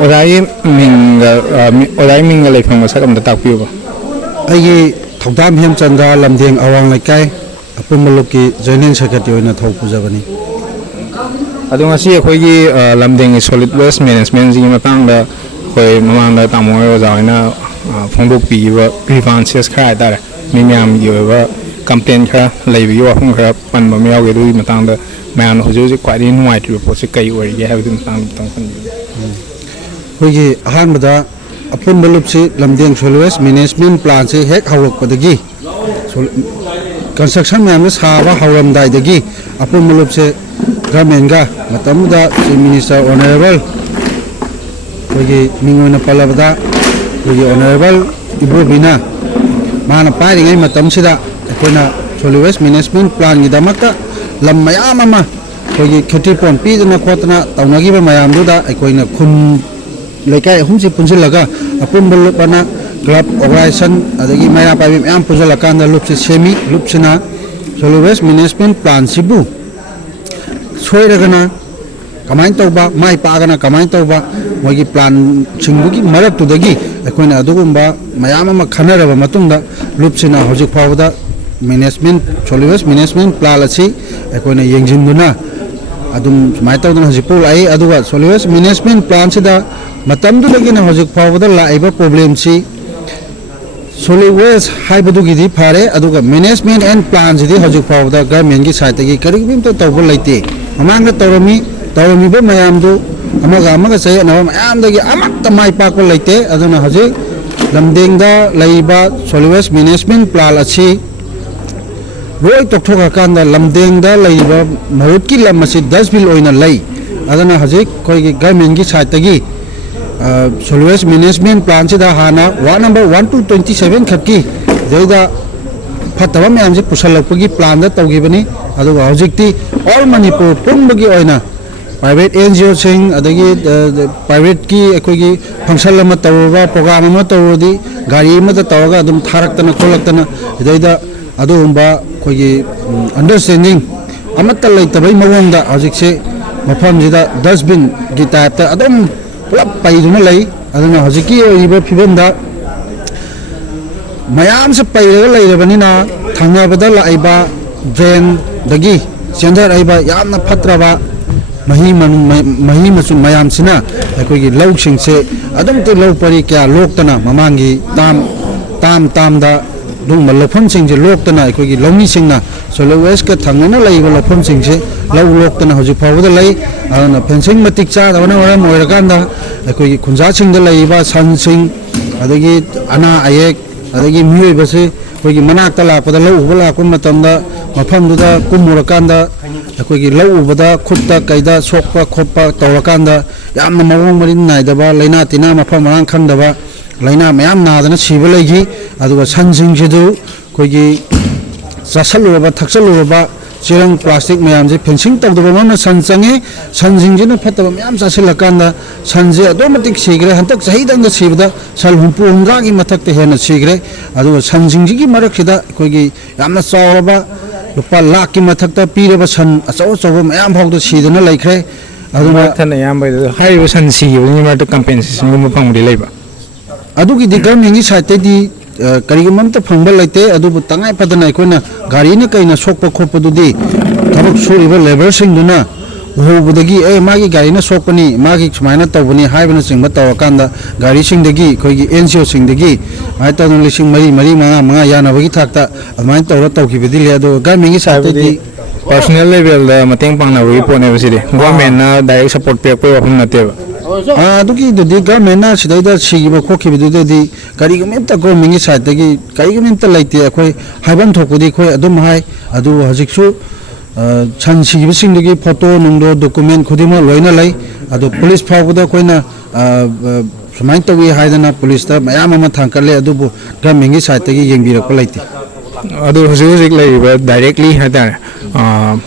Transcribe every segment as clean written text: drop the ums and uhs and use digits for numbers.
ꯑꯣꯖꯥꯒꯤ ꯃꯤꯡꯒ ꯑꯣꯖꯥꯒꯤ ꯃꯤꯡꯒ ꯂꯩꯐꯝꯒ ꯁꯛ ꯑꯝꯇ ꯇꯥꯛꯄꯤꯌꯨꯕ. ꯑꯩꯒꯤ ꯊꯧꯗꯥꯝ ꯍꯦꯝꯆꯟꯗ꯭ꯔ ꯂꯝꯗꯦꯡ ꯑꯋꯥꯡ ꯂꯩꯀꯥꯏ ꯑꯄꯨꯟꯕ ꯂꯨꯞꯀꯤ ꯖꯣꯏꯅꯤꯡ ꯁꯦꯀ꯭ꯔꯦꯇꯔꯤ ꯑꯣꯏꯅ ꯊꯧ ꯄꯨꯖꯕꯅꯤ. ꯑꯗꯣ ꯉꯁꯤ ꯑꯩꯈꯣꯏꯒꯤ ꯂꯝꯗꯦꯡꯒꯤ ꯁꯣꯂꯤꯠ ꯋꯦꯁ ꯃꯦꯅꯦꯖꯃꯦꯟꯁꯤꯒꯤ ꯃꯇꯥꯡꯗ ꯑꯩꯈꯣꯏ ꯃꯃꯥꯡꯗ ꯇꯥꯃꯣ ꯍꯣꯏ ꯑꯣꯖꯥ ꯍꯣꯏꯅ ꯐꯣꯡꯗꯣꯛꯄꯤꯈꯤꯕ ꯒ꯭ꯔꯤꯚꯥꯟꯁꯦꯁ ꯈꯔ ꯍꯥꯏꯇꯥꯔꯦ, ꯃꯤ ꯃꯌꯥꯝꯒꯤ ꯑꯣꯏꯕ ꯀꯝꯄ꯭ꯂꯦꯟ ꯈꯔ ꯂꯩꯕꯒꯤ ꯋꯥꯐꯝ ꯈꯔ ꯄꯟꯕ ꯑꯃ ꯌꯥꯎꯒꯦ. ꯑꯗꯨꯒꯤ ꯃꯇꯥꯡꯗ ꯃꯌꯥꯝꯅ ꯍꯧꯖꯤꯛ ꯍꯧꯖꯤꯛ ꯈ꯭ꯋꯥꯏꯗꯒꯤ ꯅꯨꯡꯉꯥꯏꯇ꯭ꯔꯤꯕ ꯄꯣꯠꯁꯤ ꯀꯩ ꯑꯣꯏꯔꯤꯒꯦ ꯍꯥꯏꯕꯒꯤ ꯃꯇꯥꯡꯗ ꯈꯤꯇꯪ ꯄꯟꯕꯤꯌꯨ. ꯑꯩꯈꯣꯏꯒꯤ ꯑꯍꯥꯟꯕꯗ ꯑꯄꯨꯟꯕ ꯂꯨꯞꯁꯤ ꯂꯝꯗꯦꯡ ꯁꯣꯂꯤꯠ ꯋꯦꯁ ꯃꯦꯅꯦꯖꯃꯦꯟ ꯄ꯭ꯂꯥꯟꯁꯤ ꯍꯦꯛ ꯍꯧꯔꯛꯄꯗꯒꯤ ꯀꯟꯁꯇ꯭ꯔꯛꯁꯟ ꯃꯌꯥꯝꯗ ꯁꯥꯕ ꯍꯧꯔꯝꯗꯥꯏꯗꯒꯤ ꯑꯄꯨꯟꯕ ꯂꯨꯞꯁꯦ ꯒꯚꯔꯟꯃꯦꯟꯠꯒ ꯃꯇꯝꯗꯨꯗ ꯆꯤꯐ ꯃꯤꯅꯤꯁꯇꯔ ꯑꯣꯅꯔꯦꯕꯜ ꯑꯩꯈꯣꯏꯒꯤ ꯃꯤꯡ ꯑꯣꯏꯅ ꯄꯜꯂꯕꯗ ꯑꯩꯈꯣꯏꯒꯤ ꯑꯣꯅꯔꯦꯕꯜ ꯏꯕꯣꯕꯤꯅ ꯃꯥꯅ ꯄꯥꯏꯔꯤꯉꯩ ꯃꯇꯝꯁꯤꯗ ꯑꯩꯈꯣꯏꯅ ꯁꯣꯂꯤꯠ ꯋꯦꯁ ꯃꯦꯅꯦꯖꯃꯦꯟꯠ ꯄ꯭ꯂꯥꯟꯒꯤꯗꯃꯛꯇ ꯂꯝ ꯃꯌꯥꯝ ꯑꯃ ꯑꯩꯈꯣꯏꯒꯤ ꯈꯦꯇ꯭ꯔꯤꯄꯣꯟ ꯄꯤꯗꯅ ꯈꯣꯠꯇꯅ ꯇꯧꯅꯈꯤꯕ ꯃꯌꯥꯝꯗꯨꯗ ꯑꯩꯈꯣꯏꯅ ꯈꯨꯟ ꯂꯩꯀꯥꯏ ꯑꯍꯨꯝꯁꯤ ꯄꯨꯟꯁꯤꯜꯂꯒ ꯑꯄꯨꯟꯕ ꯂꯨꯞ ꯑꯅ ꯀ꯭ꯂꯕ ꯑꯣꯔꯒꯅꯥꯏꯖꯦꯁꯟ ꯑꯗꯒꯤ ꯃꯩꯔꯥ ꯄꯥꯏꯕꯤ ꯃꯌꯥꯝ ꯄꯨꯟꯁꯤꯜꯂꯀꯥꯟꯗ ꯂꯨꯞꯁꯤ ꯁꯦꯝꯃꯤ. ꯂꯨꯞꯁꯤꯅ ꯁꯣꯂꯤꯠ ꯋꯦꯁ ꯃꯦꯅꯦꯖꯃꯦꯟꯠ ꯄ꯭ꯂꯥꯟꯁꯤꯕꯨ ꯁꯣꯏꯔꯒꯅ ꯀꯃꯥꯏꯅ ꯇꯧꯕ, ꯃꯥꯏ ꯄꯥꯛꯑꯒꯅ ꯀꯃꯥꯏꯅ ꯇꯧꯕ, ꯃꯣꯏꯒꯤ ꯄ꯭ꯂꯥꯟꯁꯤꯡꯗꯨꯒꯤ ꯃꯔꯛꯇꯨꯗꯒꯤ ꯑꯩꯈꯣꯏꯅ ꯑꯗꯨꯒꯨꯝꯕ ꯃꯌꯥꯝ ꯑꯃ ꯈꯟꯅꯔꯕ ꯃꯇꯨꯡꯗ ꯂꯨꯞꯁꯤꯅ ꯍꯧꯖꯤꯛ ꯐꯥꯎꯕꯗ ꯁꯣꯂꯤꯠ ꯋꯦꯁ ꯃꯦꯅꯦꯖꯃꯦꯟꯠ ꯄ꯭ꯂꯥꯟ ꯑꯁꯤ ꯑꯩꯈꯣꯏꯅ ꯌꯦꯡꯁꯤꯟꯗꯨꯅ ꯑꯗꯨꯝ ꯁꯨꯃꯥꯏꯅ ꯇꯧꯗꯅ ꯍꯧꯖꯤꯛꯐꯥꯎ ꯂꯥꯛꯏ. ꯑꯗꯨꯒ ꯁꯣꯂꯤꯠ ꯋꯦꯁ ꯃꯦꯅꯦꯖꯃꯦꯟꯠ ꯄ꯭ꯂꯥꯟꯁꯤꯗ ꯃꯇꯝꯗꯨꯗꯒꯤꯅ ꯍꯧꯖꯤꯛ ꯐꯥꯎꯕꯗ ꯂꯥꯛꯏꯕ ꯄ꯭ꯔꯣꯕ꯭ꯂꯦꯝꯁꯤ ꯁꯣꯂꯤꯠ ꯋꯦꯁ ꯍꯥꯏꯕꯗꯨꯒꯤꯗꯤ ꯐꯔꯦ, ꯑꯗꯨꯒ ꯃꯦꯅꯦꯖꯃꯦꯟꯠ ꯑꯦꯟড ꯄ꯭ꯂꯥꯟꯁꯤꯗꯤ ꯍꯧꯖꯤꯛ ꯐꯥꯎꯕꯗ ꯒꯚꯔꯟꯃꯦꯟꯠꯒꯤ ꯁꯥꯏꯠꯇꯒꯤ ꯀꯔꯤꯒꯨꯝꯕ ꯇꯧꯕ ꯂꯩꯇꯦ. ꯃꯃꯥꯡꯗ ꯇꯧꯔꯝꯃꯤꯕ ꯃꯌꯥꯝꯗꯨ ꯑꯃꯒ ꯑꯃꯒ ꯆꯌꯦꯠꯅꯕ ꯃꯌꯥꯝꯗꯒꯤ ꯑꯃꯠꯇ ꯃꯥꯏ ꯄꯥꯛꯄ ꯂꯩꯇꯦ. ꯑꯗꯨꯅ ꯍꯧꯖꯤꯛ ꯂꯝꯗꯦꯡꯗ ꯂꯩꯔꯤꯕ ꯁꯣꯂꯤꯠ ꯋꯦꯁ ꯃꯦꯅꯦꯖꯃꯦꯟꯠ ꯄ꯭ꯂꯥꯟ ꯑꯁꯤ ꯂꯣꯏ ꯇꯣꯛꯊꯣꯛꯈ꯭ꯔꯀꯥꯟꯗ ꯂꯝꯗꯦꯡꯗ ꯂꯩꯔꯤꯕ ꯃꯍꯨꯠꯀꯤ ꯂꯝ ꯑꯁꯤ ꯗꯁꯕꯤꯟ ꯑꯣꯏꯅ ꯂꯩ. ꯑꯗꯨꯅ ꯍꯧꯖꯤꯛ ꯑꯩꯈꯣꯏꯒꯤ ꯒꯚꯔꯟꯃꯦꯟꯠꯒꯤ ꯁꯥꯏꯠꯇꯒꯤ ꯁꯣꯂꯤꯠ ꯋꯦꯁ ꯃꯦꯅꯦꯖꯃꯦꯟꯠ ꯄ꯭ꯂꯥꯟꯁꯤꯗ ꯍꯥꯟꯅ ꯋꯥꯔꯗ ꯅꯝꯕꯔ 1 to 27 ꯈꯛꯀꯤ ꯁꯤꯗꯩꯗ ꯐꯠꯇꯕ ꯃꯌꯥꯝꯁꯦ ꯄꯨꯁꯜꯂꯛꯄꯒꯤ ꯄ꯭ꯂꯥꯟꯗ ꯇꯧꯈꯤꯕꯅꯤ. ꯑꯗꯨꯒ ꯍꯧꯖꯤꯛꯇꯤ ꯑꯣꯜ ꯃꯅꯤꯄꯨꯔ ꯄꯨꯟꯕꯒꯤ ꯑꯣꯏꯅ ꯄ꯭ꯔꯥꯏꯚꯦꯠ NGOꯁꯤꯡ ꯑꯗꯒꯤ ꯄ꯭ꯔꯥꯏꯚꯦꯠꯀꯤ ꯑꯩꯈꯣꯏꯒꯤ ꯐꯪꯁꯟ ꯑꯃ ꯇꯧꯔꯨꯕ, ꯄ꯭ꯔꯣꯒ꯭ꯔꯥꯝ ꯑꯃ ꯇꯧꯔꯗꯤ ꯒꯥꯔꯤ ꯑꯃꯗ ꯇꯧꯔꯒ ꯑꯗꯨꯝ ꯊꯥꯔꯛꯇꯅ ꯈꯣꯠꯂꯛꯇꯅ ꯁꯤꯗꯩꯗ ꯑꯗꯨꯒꯨꯝꯕ ꯑꯩꯈꯣꯏꯒꯤ ꯑꯟꯗꯔꯁꯇꯦꯟꯗꯤꯡ ꯑꯃꯠꯇ ꯂꯩꯇꯕꯩ ꯃꯑꯣꯡꯗ ꯍꯧꯖꯤꯛꯁꯦ ꯃꯐꯝꯁꯤꯗ ꯗꯁꯕꯤꯟꯒꯤ ꯇꯥꯏꯞꯇ ꯑꯗꯨꯝ ꯄꯨꯂꯞ ꯄꯩꯗꯨꯅ ꯂꯩ. ꯑꯗꯨꯅ ꯍꯧꯖꯤꯛꯀꯤ ꯑꯣꯏꯔꯤꯕ ꯐꯤꯕꯝꯗ ꯃꯌꯥꯝꯁꯦ ꯄꯩꯔꯒ ꯂꯩꯔꯕꯅꯤꯅ ꯊꯪꯅꯕꯗ ꯂꯥꯛꯏꯕ ꯗ꯭ꯔꯦꯟꯗꯒꯤ ꯆꯦꯟꯊꯔꯛꯏꯕ ꯌꯥꯝꯅ ꯐꯠꯇ꯭ꯔꯕ ꯃꯍꯤ ꯃꯆꯨꯝ ꯃꯌꯥꯝꯁꯤꯅ ꯑꯩꯈꯣꯏꯒꯤ ꯂꯧꯁꯤꯡꯁꯦ ꯑꯗꯨꯛꯀꯤ ꯂꯧ ꯄꯔꯤ ꯀꯌꯥ ꯂꯣꯛꯇꯅ ꯃꯃꯥꯡꯒꯤ ꯇꯥꯝꯗ ꯑꯗꯨꯒꯨꯝꯕ ꯂꯧꯐꯝꯁꯤꯡꯁꯦ ꯂꯣꯛꯇꯅ ꯑꯩꯈꯣꯏꯒꯤ ꯂꯧꯃꯤꯁꯤꯡꯅ ꯁꯣꯂꯤꯠ ꯋꯦꯁꯀ ꯊꯪꯅꯅ ꯂꯩꯔꯤꯕ ꯂꯧꯐꯝꯁꯤꯡꯁꯦ ꯂꯧ ꯂꯣꯛꯇꯅ ꯍꯧꯖꯤꯛ ꯐꯥꯎꯕꯗ ꯂꯩ. ꯑꯗꯨꯅ ꯐꯦꯟꯁꯤꯡ ꯃꯇꯤꯛ ꯆꯥꯗꯕꯅ ꯃꯔꯝ ꯑꯣꯏꯔꯀꯥꯟꯗ ꯑꯩꯈꯣꯏꯒꯤ ꯈꯨꯟꯖꯥꯁꯤꯡꯗ ꯂꯩꯔꯤꯕ ꯁꯟꯁꯤꯡ ꯑꯗꯒꯤ ꯑꯅꯥ ꯑꯌꯦꯛ ꯑꯗꯒꯤ ꯃꯤꯑꯣꯏꯕꯁꯤ ꯑꯩꯈꯣꯏꯒꯤ ꯃꯅꯥꯛꯇ ꯂꯥꯛꯄꯗ ꯂꯧ ꯎꯕ ꯂꯥꯛꯄ ꯃꯇꯝꯗ ꯃꯐꯝꯗꯨꯗ ꯀꯨꯝꯃꯨꯔꯀꯥꯟꯗ ꯑꯩꯈꯣꯏꯒꯤ ꯂꯧ ꯎꯕꯗ ꯈꯨꯠꯇ ꯀꯩꯗ ꯁꯣꯛꯄ ꯈꯣꯠꯄ ꯇꯧꯔꯀꯥꯟꯗ ꯌꯥꯝꯅ ꯃꯑꯣꯡ ꯃꯔꯤꯟ ナꯏꯗꯕ ꯂꯩꯅꯥ ꯇꯤꯟꯅꯥ ꯃꯐꯝ ꯃꯔꯥꯡ ꯈꯪꯗꯕ ꯂꯩꯅꯥ ꯃꯌꯥꯝ ꯅꯥꯗꯅ ꯁꯤꯕ ꯂꯩꯈꯤ. ꯑꯗꯨꯒ ꯁꯟꯁꯤꯡꯁꯤꯗꯨ ꯑꯩꯈꯣꯏꯒꯤ ꯆꯥꯁꯜꯂꯨꯔꯕ ꯊꯛꯆꯜꯂꯨꯔꯕ ꯆꯦꯔꯪ ꯄ꯭ꯂꯥꯁꯇꯤꯛ ꯃꯌꯥꯝꯁꯦ ꯐꯦꯟꯁꯤꯡ ꯇꯧꯗꯕ ꯃꯔꯝꯅ ꯁꯟ ꯆꯪꯉꯤ. ꯁꯟꯁꯤꯡꯁꯤꯅ ꯐꯠꯇꯕ ꯃꯌꯥꯝ ꯆꯥꯁꯤꯜꯂꯀꯥꯟꯗ ꯁꯟꯁꯦ ꯑꯗꯨꯛꯀꯤ ꯃꯇꯤꯛ ꯁꯤꯈ꯭ರೆ. ꯍꯟꯗꯛ ꯆꯍꯤꯗꯪꯗ ꯁꯤꯕꯗ ꯁꯟ 70-80ꯒꯤ ꯃꯊꯛꯇ ꯍꯦꯟꯅ ꯁꯤꯈ꯭ꯔꯦ. ꯑꯗꯨꯒ ꯁꯟꯁꯤꯡꯁꯤꯒꯤ ꯃꯔꯛꯁꯤꯗ ꯑꯩꯈꯣꯏꯒꯤ ꯌꯥꯝꯅ ꯆꯥꯎꯔꯕ ꯂꯨꯄꯥ ꯂꯥꯈꯀꯤ ꯃꯊꯛꯇ ꯄꯤꯔꯕ ꯁꯟ ꯑꯆꯧ ꯑꯆꯧꯕ ꯃꯌꯥꯝ ꯐꯥꯎꯗ ꯁꯤꯗꯅ ꯂꯩꯈ꯭ꯔꯦ. ꯑꯗꯨꯅ ꯑꯌꯥꯝꯕꯗ ꯍꯥꯏꯔꯤꯕ ꯁꯟ ꯁꯤꯈꯤꯕꯒꯤ ꯃꯔꯛꯇ ꯀꯝꯄꯦꯟꯁꯦꯁꯟꯒꯨꯝꯕ ꯐꯪꯕꯗꯤ ꯂꯩꯕ? ꯑꯗꯨꯒꯤꯗꯤ ꯒꯚꯔꯟꯃꯦꯟꯠꯒꯤ ꯁꯥꯏꯠꯇꯩꯗꯤ ꯀꯔꯤꯒꯨꯝꯕ ꯑꯃꯇ ꯐꯪꯕ ꯂꯩꯇꯦ. ꯑꯗꯨꯕꯨ ꯇꯉꯥꯏ ꯐꯗꯅ ꯑꯩꯈꯣꯏꯅ ꯒꯥꯔꯤꯅ ꯀꯩꯅ ꯁꯣꯛꯄ ꯈꯣꯠꯄꯗꯨꯗꯤ ꯊꯕꯛ ꯁꯨꯔꯤꯕ ꯂꯦꯕꯔꯁꯤꯡꯗꯨꯅ ꯎꯍꯧꯕꯗꯒꯤ ꯃꯥꯒꯤ ꯒꯥꯔꯤꯅ ꯁꯣꯛꯄꯅꯤ, ꯃꯥꯒꯤ ꯁꯨꯃꯥꯏꯅ ꯇꯧꯕꯅꯤ ꯍꯥꯏꯕꯅꯆꯤꯡꯕ ꯇꯧꯔꯀꯥꯟꯗ ꯒꯥꯔꯤꯁꯤꯡꯗꯒꯤ ꯑꯩꯈꯣꯏꯒꯤ NGOꯁꯤꯡꯗꯒꯤ ꯑꯗꯨꯃꯥꯏꯅ ꯇꯧꯗꯅ 3,000-4,000-5,000 ꯌꯥꯅꯕꯒꯤ ꯊꯥꯛꯇ ꯑꯗꯨꯃꯥꯏꯅ ꯇꯧꯔ ꯇꯧꯈꯤꯕꯗꯤ ꯂꯩ. ꯑꯗꯨꯒ ꯒꯚꯔꯟꯃꯦꯟꯠꯒꯤ ꯁꯥꯏꯠꯇꯩꯗꯤ ꯄꯔꯁꯣꯅꯦꯜ ꯂꯦꯚꯦꯜꯗ ꯃꯇꯦꯡ ꯄꯥꯡꯅꯕꯒꯤ ꯄꯣꯠꯅꯦꯕ ꯁꯤꯗꯤ, ꯒꯣꯔꯃꯦꯟꯠꯅ ꯗꯥꯏꯔꯦꯛ ꯁꯞꯄꯣꯔꯠ ꯄꯤꯔꯛꯄꯒꯤ ꯋꯥꯐꯝ ꯅꯠꯇꯦꯕ. ꯑꯗꯨꯒꯤꯗꯨꯗꯤ ꯒꯚꯔꯟꯃꯦꯟꯠꯅ ꯁꯤꯗꯩꯗ ꯁꯤꯈꯤꯕ ꯈꯣꯠꯈꯤꯕꯗꯨꯗꯗꯤ ꯀꯔꯤꯒꯨꯝꯕ ꯑꯃꯇ ꯒꯣꯔꯃꯦꯟꯠꯒꯤ ꯁꯥꯏꯠꯇꯒꯤ ꯀꯔꯤꯒꯨꯝꯕ ꯑꯃꯇ ꯂꯩꯇꯦ. ꯑꯩꯈꯣꯏ ꯍꯥꯏꯐꯝ ꯊꯣꯛꯄꯗꯤ ꯑꯩꯈꯣꯏ ꯑꯗꯨꯝ ꯍꯥꯏ. ꯑꯗꯨ ꯍꯧꯖꯤꯛꯁꯨ ꯁꯟ ꯁꯤꯈꯤꯕꯁꯤꯡꯗꯨꯒꯤ ꯐꯣꯇꯣ ꯅꯨꯡꯗꯣ ꯗꯣꯀꯨꯃꯦꯟ ꯈꯨꯗꯤꯡꯃꯛ ꯂꯣꯏꯅ ꯂꯩ. ꯑꯗꯨ ꯄꯨꯂꯤꯁ ꯐꯥꯎꯕꯗ ꯑꯩꯈꯣꯏꯅ ꯁꯨꯃꯥꯏꯅ ꯇꯧꯏ ꯍꯥꯏꯗꯅ ꯄꯨꯂꯤꯁꯇ ꯃꯌꯥꯝ ꯑꯃ ꯊꯥꯡꯀꯠꯂꯦ. ꯑꯗꯨꯕꯨ ꯒꯚꯔꯟꯃꯦꯟꯠꯒꯤ ꯁꯥꯏꯠꯇꯒꯤ ꯌꯦꯡꯕꯤꯔꯛꯄ ꯂꯩꯇꯦ. ꯑꯗꯨ ꯍꯧꯖꯤꯛ ꯂꯩꯔꯤꯕ ꯗꯥꯏꯔꯦꯛꯂꯤ ꯍꯥꯏꯇꯥꯔꯦ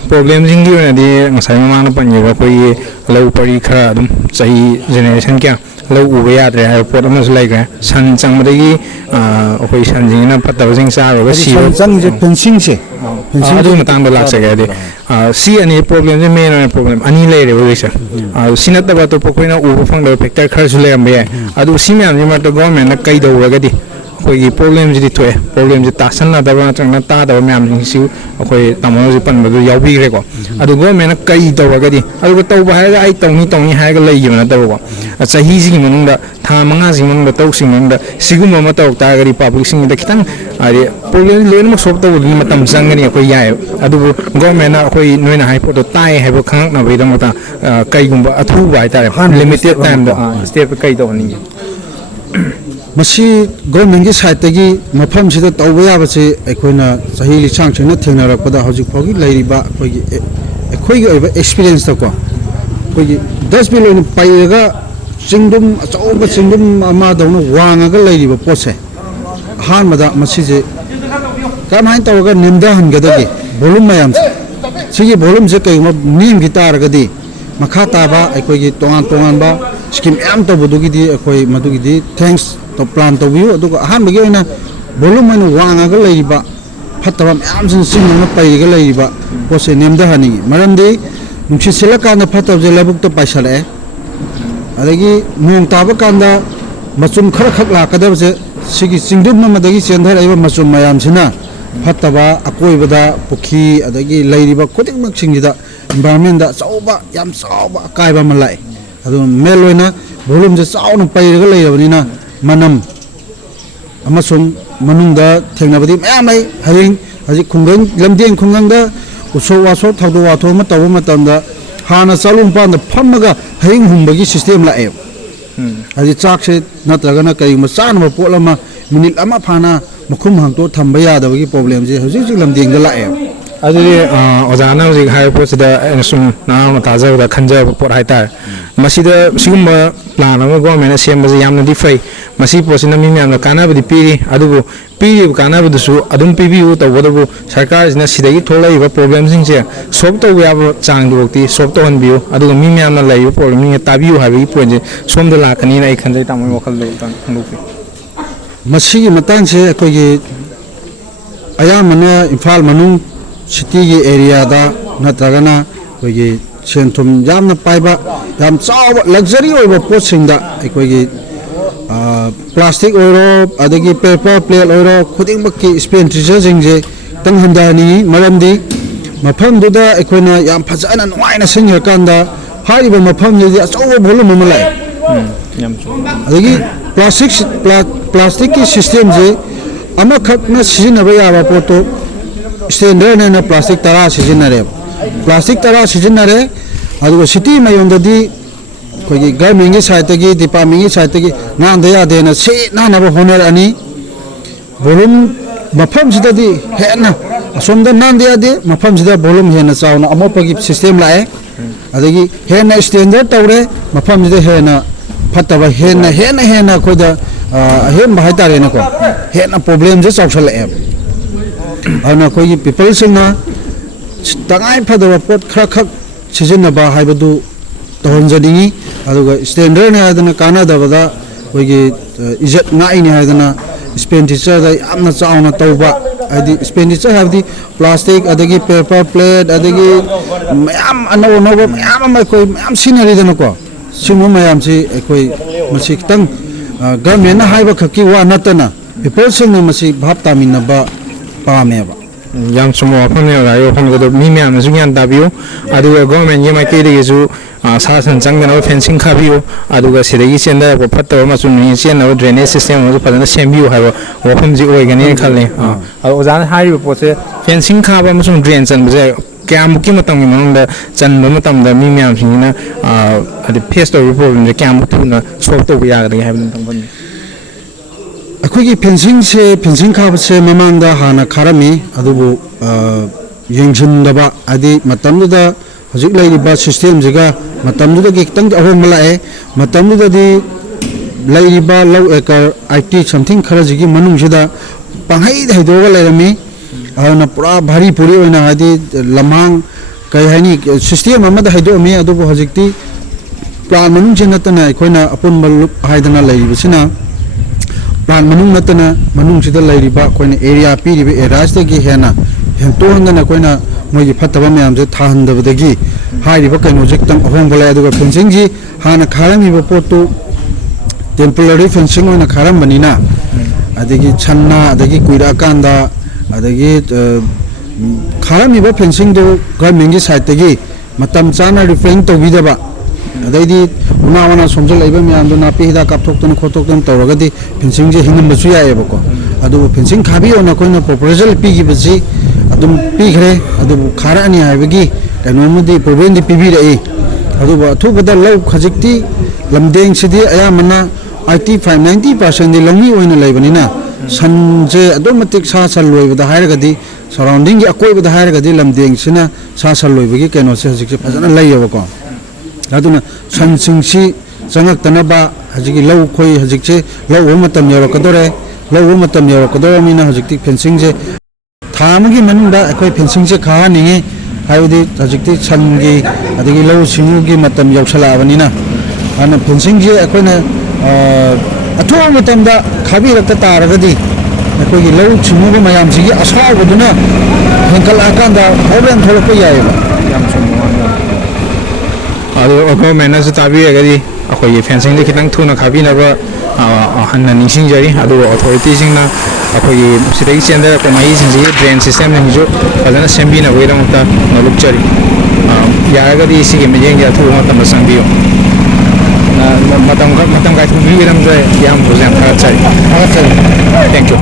ꯄ꯭ꯔꯣꯕ꯭ꯂꯦꯝꯁꯤꯡꯒꯤ ꯑꯣꯏꯅꯗꯤ ꯉꯁꯥꯏ ꯃꯃꯥꯡꯗ ꯄꯟꯈꯤꯕ ꯑꯩꯈꯣꯏꯒꯤ ꯂꯧ ꯄꯔꯤ ꯈꯔ ꯑꯗꯨꯝ ꯆꯍꯤ ꯖꯦꯅꯦꯔꯦꯁꯟ ꯀꯌꯥ ꯂꯧ ꯎꯕ ꯌꯥꯗ꯭ꯔꯦ ꯍꯥꯏꯕ ꯄꯣꯠ ꯑꯃꯁꯨ ꯂꯩꯈ꯭ꯔꯦ. ꯁꯟ ꯆꯪꯕꯗꯒꯤ ꯑꯩꯈꯣꯏ ꯁꯟꯁꯤꯡꯁꯤꯅ ꯐꯠꯇꯕꯁꯤꯡ ꯆꯥꯔꯨꯔꯒ ꯁꯤꯕ. ꯁꯟ ꯆꯪꯉꯤꯁꯦ ꯐꯦꯟꯁꯤꯡꯁꯦ ꯑꯗꯨꯒꯤ ꯃꯇꯥꯡꯗ ꯂꯥꯛꯆꯒꯦ ꯁꯤ ꯑꯅꯤ ꯄ꯭ꯔꯣꯕ꯭ꯂꯦꯝꯁꯦ ꯃꯦꯟ ꯑꯣꯏꯅ ꯄ꯭ꯔꯣꯕ꯭ꯂꯦꯝ ꯑꯅꯤ ꯂꯩꯔꯦꯕ ꯍꯧꯖꯤꯛꯁꯦ ꯁꯤ ꯅꯠꯇꯕ ꯑꯇꯣꯞꯄ ꯑꯩꯈꯣꯏꯅ ꯎꯕ ꯐꯪꯗꯕ ꯐꯦꯛꯇꯔ ꯈꯔꯁꯨ ꯂꯩꯔꯝꯕ ꯌꯥꯏ ꯑꯗꯨ ꯁꯤ ꯃꯌꯥꯝꯁꯤ ꯃꯔꯛꯇ ꯒꯣꯔꯃꯦꯟꯅ ꯀꯩꯗꯧꯔꯒꯗꯤ ꯑꯩꯈꯣꯏꯒꯤ ꯄ꯭ꯔꯣꯕ꯭ꯂꯦꯝꯁꯤꯗꯤ ꯊꯣꯛꯑꯦ ꯄ꯭ꯔꯣꯕ꯭ꯂꯦꯝꯁꯤ ꯇꯥꯁꯟꯅꯗꯕ ꯅꯠꯇ꯭ꯔꯒꯅ ꯇꯥꯗꯕ ꯃꯌꯥꯝꯁꯤꯡꯁꯤꯁꯨ ꯑꯩꯈꯣꯏ ꯇꯥꯃꯣ ꯍꯧꯖꯤꯛ ꯄꯟꯕꯗꯨ ꯌꯥꯎꯕꯤꯈ꯭ꯔꯦꯀꯣ ꯑꯗꯨ ꯒꯣꯔꯃꯦꯟꯅ ꯀꯩ ꯇꯧꯔꯒꯗꯤ ꯑꯗꯨꯒ ꯇꯧꯕ ꯍꯥꯏꯔꯒ ꯑꯩ ꯇꯧꯅꯤ ꯍꯥꯏꯔꯒ ꯂꯩꯈꯤꯕ ꯅꯠꯇꯕꯀꯣ ꯆꯍꯤꯁꯤꯒꯤ ꯃꯅꯨꯡꯗ ꯊꯥ 5ꯁꯤꯒꯤ ꯃꯅꯨꯡꯗ ꯇꯔꯨꯛꯁꯤꯒꯤ ꯃꯅꯨꯡꯗ ꯁꯤꯒꯨꯝꯕ ꯑꯃ ꯇꯧꯔꯛ ꯇꯥꯔꯒꯗꯤ ꯄꯥꯕ꯭ꯂꯤꯛꯁꯤꯡꯁꯤꯗ ꯈꯤꯇꯪ ꯍꯥꯏꯗꯤ ꯄ꯭ꯔꯣꯕ꯭ꯂꯦꯝ ꯂꯣꯏꯅꯃꯛ ꯁꯣꯜꯕ ꯇꯧꯕꯗꯨꯅ ꯃꯇꯝ ꯆꯪꯒꯅꯤ ꯑꯩꯈꯣꯏ ꯌꯥꯏꯑꯕ ꯑꯗꯨꯕꯨ ꯒꯣꯔꯃꯦꯟꯅ ꯑꯩꯈꯣꯏ ꯅꯣꯏꯅ ꯍꯥꯏ ꯄꯣꯠꯇꯣ ꯇꯥꯏ ꯍꯥꯏꯕ ꯈꯪꯉꯛꯅꯕꯒꯤꯗꯃꯛꯇ ꯀꯩꯒꯨꯝꯕ ꯑꯊꯨꯕ ꯍꯥꯏꯇꯥꯔꯦ ꯂꯤꯃꯤꯇꯦꯠ ꯇꯥꯏꯝꯗ ꯁ꯭ꯇꯦꯞꯇ ꯀꯩ ꯇꯧꯍꯟꯅꯤꯡꯉꯤ ꯃꯁꯤ ꯒꯣꯔꯃꯦꯟꯒꯤ ꯁꯥꯏꯠꯇꯒꯤ ꯃꯐꯝꯁꯤꯗ ꯇꯧꯕ ꯌꯥꯕꯁꯤ ꯑꯩꯈꯣꯏꯅ ꯆꯍꯤ ꯂꯤꯁꯥꯡꯁꯤꯡꯅ ꯊꯦꯡꯅꯔꯛꯄꯗ ꯍꯧꯖꯤꯛ ꯐꯥꯎꯒꯤ ꯂꯩꯔꯤꯕ ꯑꯩꯈꯣꯏꯒꯤ ꯑꯣꯏꯕ ꯑꯦꯛꯁꯄꯤꯔꯤꯌꯦꯟꯁꯇꯀꯣ ꯑꯩꯈꯣꯏꯒꯤ ꯗꯁꯕꯤꯟ ꯑꯣꯏꯅ ꯄꯩꯔꯒ ꯆꯤꯡꯗꯨꯝ ꯑꯆꯧꯕ ꯆꯤꯡꯗꯨꯝ ꯑꯃꯗꯧꯅ ꯋꯥꯡꯉꯒ ꯂꯩꯔꯤꯕ ꯄꯣꯠꯁꯦ ꯑꯍꯥꯟꯕꯗ ꯃꯁꯤꯁꯦ ꯀꯔꯝꯍꯥꯏꯅ ꯇꯧꯔꯒ ꯅꯦꯝꯊꯍꯟꯒꯗꯒꯦ ꯚꯣꯂꯨꯝ ꯃꯌꯥꯝꯁꯦ ꯁꯤꯒꯤ ꯚꯣꯂꯨꯝꯁꯦ ꯀꯩꯒꯨꯝꯕ ꯅꯦꯝꯈꯤ ꯇꯥꯔꯒꯗꯤ ꯃꯈꯥ ꯇꯥꯕ ꯑꯩꯈꯣꯏꯒꯤ ꯇꯣꯉꯥꯟ ꯇꯣꯉꯥꯟꯕ ꯁ꯭ꯀꯤꯝ ꯃꯌꯥꯝ ꯇꯧꯕꯗꯨꯒꯤꯗꯤ ꯑꯩꯈꯣꯏ ꯃꯗꯨꯒꯤꯗꯤ ꯊꯦꯡꯛꯁ ꯄ꯭ꯂꯥꯟ ꯇꯧꯕꯤꯌꯨ ꯑꯗꯨꯒ ꯑꯍꯥꯟꯕꯒꯤ ꯑꯣꯏꯅ ꯚꯣꯂꯨꯝ ꯑꯣꯏꯅ ꯋꯥꯡꯉꯒ ꯂꯩꯔꯤꯕ ꯐꯠꯇꯕ ꯃꯌꯥꯝꯁꯤꯡ ꯆꯤꯡꯗꯨꯅ ꯄꯩꯔꯒ ꯂꯩꯔꯤꯕ ꯄꯣꯠꯁꯦ ꯅꯦꯝꯊꯍꯟꯅꯤꯡꯉꯤ ꯃꯔꯝꯗꯤ ꯅꯨꯡꯁꯤꯠ ꯁꯤꯜꯂꯀꯥꯟꯗ ꯐꯠꯇꯕꯁꯦ ꯂꯧꯕꯨꯛꯇ ꯄꯥꯏꯁꯜꯂꯛꯑꯦ ꯑꯗꯒꯤ ꯅꯣꯡ ꯇꯥꯕ ꯀꯥꯟꯗ ꯃꯆꯨꯝ ꯈꯔꯈꯛ ꯂꯥꯛꯀꯗꯕꯁꯦ ꯁꯤꯒꯤ ꯆꯤꯡꯗꯨꯝ ꯑꯃꯗꯒꯤ ꯆꯦꯟꯊꯔꯛꯏꯕ ꯃꯆꯨꯝ ꯃꯌꯥꯝꯁꯤꯅ ꯐꯠꯇꯕ ꯑꯀꯣꯏꯕꯗ ꯄꯨꯈ꯭ꯔꯤ ꯑꯗꯒꯤ ꯂꯩꯔꯤꯕ ꯈꯨꯗꯤꯡꯃꯛꯁꯤꯡꯁꯤꯗ ꯏꯟꯚꯥꯏꯔꯣꯟꯃꯦꯟꯗ ꯑꯆꯧꯕ ꯌꯥꯝ ꯆꯥꯎꯕ ꯑꯀꯥꯏꯕ ꯑꯃ ꯂꯥꯛꯏ ꯑꯗꯨꯅ ꯃꯦꯟ ꯑꯣꯏꯅ ꯚꯣꯂꯨꯝꯁꯦ ꯆꯥꯎꯅ ꯄꯩꯔꯒ ꯂꯩꯔꯕꯅꯤꯅ ꯃꯅꯝ ꯑꯃꯁꯨꯡ ꯃꯅꯨꯡꯗ ꯊꯦꯡꯅꯕꯗꯤ ꯃꯌꯥꯝ ꯂꯩ ꯍꯌꯦꯡ ꯍꯧꯖꯤꯛ ꯂꯝꯗꯦꯡ ꯈꯨꯡꯒꯪꯗ ꯎꯁꯣꯞ ꯋꯥꯁꯣꯞ ꯊꯧꯗꯣꯛ ꯋꯥꯊꯣꯛ ꯑꯃ ꯇꯧꯕ ꯃꯇꯝꯗ ꯍꯥꯟꯅ ꯆꯥꯂꯨ ꯃꯄꯥꯟꯗ ꯐꯝꯃꯒ ꯍꯌꯤꯡ ꯍꯨꯝꯕꯒꯤ ꯁꯤꯁꯇꯦꯝ ꯂꯥꯛꯑꯦꯕ ꯍꯥꯏꯗꯤ ꯆꯥꯛꯁꯦ ꯅꯠꯇ꯭ꯔꯒꯅ ꯀꯔꯤꯒꯨꯝꯕ ꯆꯥꯅꯕ ꯄꯣꯠ ꯑꯃ ꯃꯤꯅꯤꯠ ꯑꯃ ꯐꯥꯅ ꯃꯈꯨꯝ ꯍꯥꯡꯇꯣꯛ ꯊꯝꯕ ꯌꯥꯗꯕꯒꯤ ꯄ꯭ꯔꯣꯕ꯭ꯂꯦꯝꯁꯦ ꯍꯧꯖꯤꯛ ꯂꯝꯗꯦꯡꯗ ꯂꯥꯛꯑꯦꯕ ꯑꯗꯨꯗꯤ ꯑꯣꯖꯥꯅ ꯍꯧꯖꯤꯛ ꯍꯥꯏꯔꯤꯕ ꯄꯣꯠꯁꯤꯗ ꯑꯩꯅ ꯁꯨꯝ ꯅꯍꯥꯛꯅ ꯇꯥꯖꯕꯗ ꯈꯟꯖꯕ ꯄꯣꯠ ꯍꯥꯏꯇꯥꯔꯦ ꯃꯁꯤꯗ ꯁꯤꯒꯨꯝꯕ ꯄ꯭ꯂꯥꯟ ꯑꯃ ꯒꯣꯔꯃꯦꯟꯅ ꯁꯦꯝꯕꯁꯦ ꯌꯥꯝꯅꯗꯤ ꯐꯩ ꯃꯁꯤ ꯄꯣꯠꯁꯤꯅ ꯃꯤ ꯃꯌꯥꯝꯅ ꯀꯥꯟꯅꯕꯗꯤ ꯄꯤꯔꯤ ꯑꯗꯨꯕꯨ ꯄꯤꯔꯤꯕ ꯀꯥꯟꯅꯕꯗꯨꯁꯨ ꯑꯗꯨꯝ ꯄꯤꯕꯤꯌꯨ ꯇꯧꯕꯇꯕꯨ ꯁꯔꯀꯥꯔꯁꯤꯅ ꯁꯤꯗꯒꯤ ꯊꯣꯛꯂꯛꯏꯕ ꯄ꯭ꯔꯣꯕ꯭ꯂꯦꯝꯁꯤꯡꯁꯦ ꯁꯣꯜꯕ ꯇꯧꯕ ꯌꯥꯕ ꯆꯥꯡꯗꯨꯐꯥꯎꯇꯤ ꯁꯣꯜꯕ ꯇꯧꯍꯟꯕꯤꯌꯨ ꯑꯗꯨꯒ ꯃꯤ ꯃꯌꯥꯝꯅ ꯂꯩꯔꯤꯕ ꯄ꯭ꯔꯣꯕ꯭ꯂꯦꯝꯁꯤꯡꯁꯦ ꯇꯥꯕꯤꯌꯨ ꯍꯥꯏꯕꯒꯤ ꯄꯣꯏꯟꯁꯦ ꯁꯣꯝꯗ ꯂꯥꯛꯀꯅꯤꯅ ꯑꯩ ꯈꯟꯖꯩ ꯇꯥꯃꯣꯒꯤ ꯋꯥꯈꯜꯗꯣ ꯑꯝꯇꯪ ꯐꯣꯡꯗꯣꯛꯄꯤꯌꯨ ꯃꯁꯤꯒꯤ ꯃꯇꯥꯡꯁꯦ ꯑꯩꯈꯣꯏꯒꯤ ꯑꯌꯥꯝꯕꯅ ꯏꯝꯐꯥꯜ ꯃꯅꯨꯡ ꯁꯤꯇꯤꯒꯤ ꯑꯦꯔꯤꯌꯥꯗ ꯅꯠꯇ꯭ꯔꯒꯅ ꯑꯩꯈꯣꯏꯒꯤ ꯁꯦꯟ ꯊꯨꯝ ꯌꯥꯝꯅ ꯄꯥꯏꯕ ꯌꯥꯝ ꯆꯥꯎꯕ ꯂꯛꯖꯔꯤ ꯑꯣꯏꯕ ꯄꯣꯠꯁꯤꯡꯗ ꯑꯩꯈꯣꯏꯒꯤ ꯄ꯭ꯂꯥꯁꯇꯤꯛ ꯑꯣꯏꯔꯣ ꯑꯗꯒꯤ ꯄꯦꯄꯔ ꯄ꯭ꯂꯦꯠ ꯑꯣꯏꯔꯣ ꯈꯨꯗꯤꯡꯃꯛꯀꯤ ꯑꯦꯛꯁꯄꯦꯟꯗꯤꯆꯔꯁꯤꯡꯁꯦ ꯈꯤꯇꯪ ꯍꯟꯊꯍꯟꯅꯤꯡꯉꯤ ꯃꯔꯝꯗꯤ ꯃꯐꯝꯗꯨꯗ ꯑꯩꯈꯣꯏꯅ ꯌꯥꯝ ꯐꯖꯅ ꯅꯨꯡꯉꯥꯏꯅ ꯁꯤꯟꯈ꯭ꯔꯀꯥꯟꯗ ꯍꯥꯏꯔꯤꯕ ꯃꯐꯝꯁꯤꯗꯤ ꯑꯆꯧꯕ ꯚꯣꯂꯨꯝ ꯑꯃ ꯂꯥꯛꯑꯦ ꯑꯗꯒꯤ ꯄ꯭ꯂꯥꯁꯇꯤꯛꯀꯤ ꯁꯤꯁꯇꯦꯝꯁꯦ ꯑꯃꯈꯛꯅ ꯁꯤꯖꯤꯟꯅꯕ ꯌꯥꯕ ꯄꯣꯠꯇꯣ ꯁ꯭ꯇꯦꯟꯗꯔꯅ ꯄ꯭ꯂꯥꯁꯇꯤꯛ 10 ꯁꯤꯖꯤꯟꯅꯔꯦꯕ ꯄ꯭ꯂꯥꯁꯇꯤꯛ 10 ꯁꯤꯖꯤꯟꯅꯔꯦ ꯑꯗꯨꯒ ꯁꯤꯇꯤ ꯃꯌꯣꯟꯗꯗꯤ ꯑꯩꯈꯣꯏꯒꯤ ꯒꯚꯔꯟꯃꯦꯟꯠꯒꯤ ꯁꯥꯏꯠꯇꯒꯤ ꯗꯤꯄꯥꯔꯠꯃꯦꯟꯠꯒꯤ ꯁꯥꯏꯠꯇꯒꯤ ꯅꯥꯟꯗ ꯌꯥꯗꯦꯅ ꯅꯥꯟꯅꯕ ꯍꯣꯠꯅꯔꯛꯑꯅꯤ ꯚꯣꯂꯨꯝ ꯃꯐꯝꯁꯤꯗꯗꯤ ꯍꯦꯟꯅ ꯑꯁꯣꯝꯗ ꯅꯥꯟꯗ ꯌꯥꯗꯦ ꯃꯐꯝꯁꯤꯗ ꯚꯣꯂꯨꯝ ꯍꯦꯟꯅ ꯆꯥꯎꯅ ꯑꯃꯣꯠꯄꯒꯤ ꯁꯤꯁꯇꯦꯝ ꯂꯥꯛꯑꯦ ꯑꯗꯒꯤ ꯍꯦꯟꯅ ꯁ꯭ꯇꯦꯟꯗꯔꯠ ꯇꯧꯔꯦ ꯃꯐꯝꯁꯤꯗ ꯍꯦꯟꯅ ꯐꯠꯇꯕ ꯍꯦꯟꯅ ꯑꯩꯈꯣꯏꯗ ꯑꯍꯦꯟꯕ ꯍꯥꯏꯇꯥꯔꯦꯅꯦꯀꯣ ꯍꯦꯟꯅ ꯄ꯭ꯔꯣꯕ꯭ꯂꯦꯝꯁꯦ ꯆꯥꯎꯁꯜꯂꯛꯑꯦꯕ ꯑꯗꯨꯅ ꯑꯩꯈꯣꯏꯒꯤ ꯄꯤꯄꯜꯁꯤꯡꯅ ꯇꯉꯥꯏ ꯐꯗꯕ ꯄꯣꯠ ꯈꯔꯈꯛ ꯁꯤꯖꯤꯟꯅꯕ ꯍꯥꯏꯕꯗු ꯇꯧꯍꯟꯖꯅꯤꯡꯉꯤ ꯑꯗꯨꯒ ꯁ꯭ꯇꯦꯟꯗꯔꯠꯅꯤ ꯍꯥꯏꯗꯅ ꯀꯥꯟꯅꯗꯕꯗ ꯑꯩꯈꯣꯏꯒꯤ ꯏꯖꯠ ꯉꯥꯛꯏꯅꯤ ꯍꯥꯏꯗꯅ ꯑꯦꯛꯁꯄꯦꯟꯗꯤꯆꯔꯗ ꯌꯥꯝꯅ ꯆꯥꯎꯅ ꯇꯧꯕ ꯍꯥꯏꯗꯤ ꯑꯦꯛꯁꯄꯦꯟꯗꯤꯆꯔ ꯍꯥꯏꯕꯗꯤ ꯄ꯭ꯂꯥꯁꯇꯤꯛ ꯑꯗꯒꯤ ꯄꯦꯄꯔ ꯄ꯭ꯂꯦꯠ ꯑꯗꯒꯤ ꯃꯌꯥꯝ ꯑꯅꯧ ꯑꯅꯧꯕ ꯃꯌꯥꯝ ꯑꯃ ꯑꯩꯈꯣই ꯃꯌꯥꯝ ꯁꯤꯖꯤꯟꯅꯔꯤꯗꯅꯀꯣ ꯁꯤꯒꯨꯝꯕ ꯃꯌꯥꯝꯁꯤ ꯑꯩꯈꯣꯏ ꯃꯁꯤ ꯈꯤꯇꯪ ꯒꯚꯔꯟꯃꯦꯟꯠꯅ ꯍꯥꯏꯕ ꯈꯛꯀꯤ ꯋꯥ ꯅꯠꯇꯅ ꯄꯤꯄꯜꯁꯤꯡꯅ ꯃꯁꯤ ꯚꯥꯞ ꯇꯥꯃꯤꯟꯅꯕ ꯄꯥꯝꯃꯦꯕ ꯌꯥꯝ ꯆꯨꯝꯕ ꯋꯥꯐꯝꯅꯤ ꯑꯣꯖꯥꯒꯤ ꯋꯥꯐꯝꯗꯨꯗ ꯃꯤ ꯃꯌꯥꯝꯅꯁꯨ ꯒ꯭ꯌꯥꯟ ꯇꯥꯕꯤꯌꯨ ꯑꯗꯨꯒ ꯒꯣꯔꯃꯦꯟꯠꯒꯤ ꯃꯥꯏꯀꯩꯗꯒꯤꯁꯨ ꯁꯥ ꯁꯟ ꯆꯪꯗꯅꯕ ꯐꯦꯟꯁꯤꯡ ꯈꯥꯕꯤꯌꯨ ꯑꯗꯨꯒ ꯁꯤꯗꯒꯤ ꯆꯦꯟꯊꯔꯛꯄ ꯐꯠꯇꯕ ꯃꯆꯨꯝꯁꯤꯡ ꯆꯦꯟꯅꯕ ꯗ꯭ꯔꯦꯅꯦꯖ ꯁꯤꯁꯇꯦꯝ ꯑꯃꯁꯨ ꯐꯖꯅ ꯁꯦꯝꯕꯤꯌꯨ ꯍꯥꯏꯕ ꯋꯥꯐꯝꯁꯤ ꯑꯣꯏꯒꯅꯤꯅ ꯈꯜꯂꯤ ꯑꯗꯣ ꯑꯣꯖꯥꯅ ꯍꯥꯏꯔꯤꯕ ꯄꯣꯠꯁꯦ ꯐꯦꯟꯁꯤꯡ ꯈꯥꯕ ꯑꯃꯁꯨꯡ ꯗ꯭ꯔꯦꯟ ꯆꯟꯕꯁꯦ ꯀꯌꯥꯃꯨꯛꯀꯤ ꯃꯇꯝꯒꯤ ꯃꯅꯨꯡꯗ ꯆꯟꯕ ꯃꯇꯝꯗ ꯃꯤ ꯃꯌꯥꯝꯁꯤꯡꯁꯤꯅ ꯍꯥꯏꯗꯤ ꯐꯦꯁ ꯇꯧꯔꯤꯕ ꯄ꯭ꯔꯣꯕ꯭ꯂꯦꯝꯁꯦ ꯀꯌꯥꯃꯨꯛ ꯊꯨꯅ ꯁꯣꯜꯕ ꯇꯧꯕ ꯌꯥꯒꯗꯒꯦ ꯍꯥꯏꯕꯗꯨ ꯑꯝꯇꯪ ꯈꯟꯕꯤꯌꯨ ꯑꯩꯈꯣꯏꯒꯤ ꯐꯦꯟꯁꯤꯡ ꯈꯥꯕꯁꯦ ꯃꯃꯥꯡꯗ ꯍꯥꯟꯅ ꯈꯥꯔꯝꯃꯤ ꯑꯗꯨꯕꯨ ꯌꯦꯡꯁꯤꯟꯗꯕ ꯍꯥꯏꯗꯤ ꯃꯇꯝꯗꯨꯗ ꯍꯧꯖꯤꯛ ꯂꯩꯔꯤꯕ ꯁꯤꯁꯇꯦꯝꯁꯤꯒ ꯃꯇꯝꯗꯨꯗꯒꯤ ꯈꯤꯇꯪ ꯑꯍꯣꯡꯕ ꯂꯥꯛꯑꯦ ꯃꯇꯝꯗꯨꯗꯗꯤ ꯂꯩꯔꯤꯕ ꯂꯧ ꯑꯦꯀꯔ 80 ꯁꯝꯊꯤꯡ ꯈꯔꯁꯤꯒꯤ ꯃꯅꯨꯡꯁꯤꯗ ꯄꯪꯍꯩꯗ ꯍꯩꯗꯣꯛꯑꯒ ꯂꯩꯔꯝꯃꯤ ꯑꯗꯨꯅ ꯄꯨꯔꯥ ꯚꯥꯔꯤ ꯄꯨꯔꯤ ꯑꯣꯏꯅ ꯍꯥꯏꯗꯤ ꯂꯝꯍꯥꯡ ꯀꯩ ꯍꯥꯏꯅꯤ ꯁꯤꯁꯇꯦꯝ ꯑꯃꯗ ꯍꯩꯗꯣꯛꯑꯝꯃꯤ ꯑꯗꯨꯕꯨ ꯍꯧꯖꯤꯛꯇꯤ ꯄ꯭ꯂꯥꯟ ꯃꯅꯨꯡꯁꯤ ꯅꯠꯇꯅ ꯑꯩꯈꯣꯏꯅ ꯑꯄꯨꯟꯕ ꯂꯨꯞ ꯍꯥꯏꯗꯅ ꯂꯩꯔꯤꯕꯁꯤꯅ ꯄ꯭ꯂꯥꯟ ꯃꯅꯨꯡ ꯅꯠꯇꯅ ꯃꯅꯨꯡꯁꯤꯗ ꯂꯩꯔꯤꯕ ꯑꯩꯈꯣꯏꯅ ꯑꯦꯔꯤꯌꯥ ꯄꯤꯔꯤꯕ ꯑꯦꯔꯤꯌꯥꯁꯤꯗꯒꯤ ꯍꯦꯟꯅ ꯍꯦꯟꯇꯣꯛꯍꯟꯗꯅ ꯑꯩꯈꯣꯏꯅ ꯃꯣꯏꯒꯤ ꯐꯠꯇꯕ ꯃꯌꯥꯝꯁꯦ ꯊꯥꯍꯟꯗꯕꯗꯒꯤ ꯍꯥꯏꯔꯤꯕ ꯀꯩꯅꯣꯁꯦ ꯈꯤꯇꯪ ꯑꯍꯣꯡꯕ ꯂꯩ ꯑꯗꯨꯒ ꯐꯦꯟꯁꯤꯡꯁꯤ ꯍꯥꯟꯅ ꯈꯥꯔꯝꯃꯤꯕ ꯄꯣꯠꯇꯨ ꯇꯦꯝꯄꯔꯔꯤ ꯐꯦꯟꯁꯤꯡ ꯑꯣꯏꯅ ꯈꯥꯔꯝꯕꯅꯤꯅ ꯑꯗꯒꯤ ꯁꯟꯅ ꯑꯗꯒꯤ ꯀꯨꯏꯔꯛꯑꯀꯥꯟꯗ ꯑꯗꯒꯤ ꯈꯥꯔꯝꯃꯤꯕ ꯐꯦꯟꯁꯤꯡꯗꯨ ꯒꯔꯃꯦꯟꯒꯤ ꯁꯥꯏꯠꯇꯒꯤ ꯃꯇꯝ ꯆꯥꯅ ꯔꯤꯄꯦꯌरिꯡ ꯇꯧꯕꯤꯗꯕ ꯑꯗꯩꯗꯤ ꯎꯅꯥ ꯋꯥꯅ ꯁꯣꯝꯖꯜꯂꯛꯏꯕ ꯃꯌꯥꯝꯗꯣ ꯅꯥꯄꯤ ꯍꯤꯗꯥꯛ ꯀꯥꯞꯊꯣꯛꯇꯅ ꯈꯣꯠꯇꯣꯛꯇꯅ ꯇꯧꯔꯒꯗꯤ ꯐꯦꯟꯁꯤꯡꯁꯦ ꯍꯤꯡꯉꯝꯕꯁꯨ ꯌꯥꯏꯑꯕꯀꯣ ꯑꯗꯨꯕꯨ ꯐꯦꯟꯁꯤꯡ ꯈꯥꯕꯤꯌꯣꯅ ꯑꯩꯈꯣꯏꯅ ꯄ꯭ꯔꯣꯄꯣꯖꯦꯜ ꯄꯤꯈꯤꯕꯁꯤ ꯑꯗꯨꯝ ꯄꯤꯈ꯭ꯔꯦ ꯑꯗꯨꯕꯨ ꯈꯥꯔꯛꯑꯅꯤ ꯍꯥꯏꯕꯒꯤ ꯀꯩꯅꯣꯝꯃꯗꯤ ꯄ꯭ꯔꯣꯕ꯭ꯂꯦꯝꯗꯤ ꯄꯤꯕꯤꯔꯛꯏ ꯑꯗꯨꯕꯨ ꯑꯊꯨꯕꯗ ꯂꯧ ꯍꯧꯖꯤꯛꯇꯤ ꯂꯝꯗꯦꯡꯁꯤꯗꯤ ꯑꯌꯥꯝꯕꯅ 85-90% ꯂꯧꯃꯤ ꯑꯣꯏꯅ ꯂꯩꯕꯅꯤ나 ꯁꯟꯁꯦ ꯑꯗꯨꯛ ꯃꯇꯤꯛ ꯁꯥ ꯁꯟ ꯂꯣꯏꯕꯗ ꯍꯥꯏꯔꯒꯗꯤ ꯁꯔꯥꯎꯟꯗꯤꯡꯒꯤ ꯑꯀꯣꯏꯕꯗ ꯍꯥꯏꯔꯒꯗꯤ ꯂꯝꯗꯦꯡꯁꯤꯅ ꯁꯥ ꯁꯟ ꯂꯣꯏꯕꯒꯤ ꯀꯩꯅꯣꯁꯦ ꯍꯧꯖꯤꯛꯁꯦ ꯐꯖꯅ ꯂꯩꯌꯦꯕꯀꯣ ꯑꯗꯨꯅ ꯁꯟꯁꯤꯡꯁꯤ ꯆꯪꯉꯛꯇꯅꯕ ꯍꯧꯖꯤꯛꯀꯤ ꯂꯧ ꯑꯩꯈꯣꯏ ꯍꯧꯖꯤꯛꯁꯦ ꯂꯧ ꯎꯕ ꯃꯇꯝ ꯌꯧꯔꯛꯀꯗꯣꯔꯦ ꯂꯧ ꯎꯕ ꯃꯇꯝ ꯌꯧꯔꯛꯀꯗꯧꯔꯕꯅꯤꯅ ꯍꯧꯖꯤꯛꯇꯤ ꯐꯦꯟꯁꯤꯡꯁꯦ ꯊꯥ ꯑꯃꯒꯤ ꯃꯅꯨꯡꯗ ꯑꯩꯈꯣꯏ ꯐꯦꯟꯁꯤꯡꯁꯦ ꯈꯥꯍꯟꯅꯤꯡꯉꯤ ꯍꯥꯏꯕꯗꯤ ꯍꯧꯖꯤꯛꯇꯤ ꯁꯟꯒꯤ ꯑꯗꯒꯤ ꯂꯧꯎ ꯁꯤꯡꯎꯒꯤ ꯃꯇꯝ ꯌꯧꯁꯜꯂꯛꯑꯕꯅꯤꯅ ꯑꯗꯨꯅ ꯐꯦꯟꯁꯤꯡꯁꯦ ꯑꯩꯈꯣꯏꯅ ꯑꯊꯨꯕ ꯃꯇꯝꯗ ꯈꯥꯕꯤꯔꯛꯇ ꯇꯥꯔꯒꯗꯤ ꯑꯩꯈꯣꯏꯒꯤ ꯂꯧꯎ ꯁꯤꯡꯎꯕ ꯃꯌꯥꯝꯁꯤꯒꯤ ꯑꯁꯥꯎꯕꯗꯨꯅ ꯍꯦꯟꯀꯠꯂꯛꯑꯀꯥꯟꯗ ꯄ꯭ꯔꯣꯕ꯭ꯂꯦꯝ ꯊꯣꯛꯂꯛꯄ ꯌꯥꯏꯑꯕ ꯌꯥꯝ ꯆꯨꯝꯕ ꯑꯗꯣ ꯒꯣꯔꯃꯦꯟꯅꯁꯨ ꯇꯥꯕꯤꯔꯒꯗꯤ ꯑꯩꯈꯣꯏꯒꯤ ꯐꯦꯟꯁꯤꯡꯁꯦ ꯈꯤꯇꯪ ꯊꯨꯅ ꯈꯥꯕꯤꯅꯕ ꯍꯟꯅ ꯅꯤꯡꯁꯤꯡꯖꯔꯤ ꯑꯗꯨꯒ ꯑꯣꯊꯣꯔꯤꯇꯤꯁꯤꯡꯅ ꯑꯩꯈꯣꯏꯒꯤ ꯁꯤꯗꯒꯤ ꯆꯦꯟꯊꯔꯛꯄ ꯃꯍꯤꯁꯤꯡꯁꯤꯒꯤ ꯗ꯭ꯔꯦꯟ ꯁꯤꯁꯇꯦꯝꯁꯤꯡꯁꯨ ꯐꯖꯅ ꯁꯦꯝꯕꯤꯅꯕꯒꯤꯗꯃꯛꯇ ꯅꯣꯛꯆꯔꯤ ꯌꯥꯔꯒꯗꯤ ꯁꯤꯒꯤ ꯃꯤꯠꯌꯦꯡꯁꯦ ꯑꯊꯨꯕ ꯃꯇꯝꯗ ꯆꯪꯕꯤꯌꯨ ꯃꯇꯝ ꯀꯥꯏꯊꯣꯛꯄꯤꯔꯝꯗ꯭ꯔꯦ ꯏꯌꯥꯝꯕꯁꯨ ꯌꯥꯝ ꯊꯥꯒꯠꯆꯔꯤ ꯊꯦꯡꯛ ꯌꯨ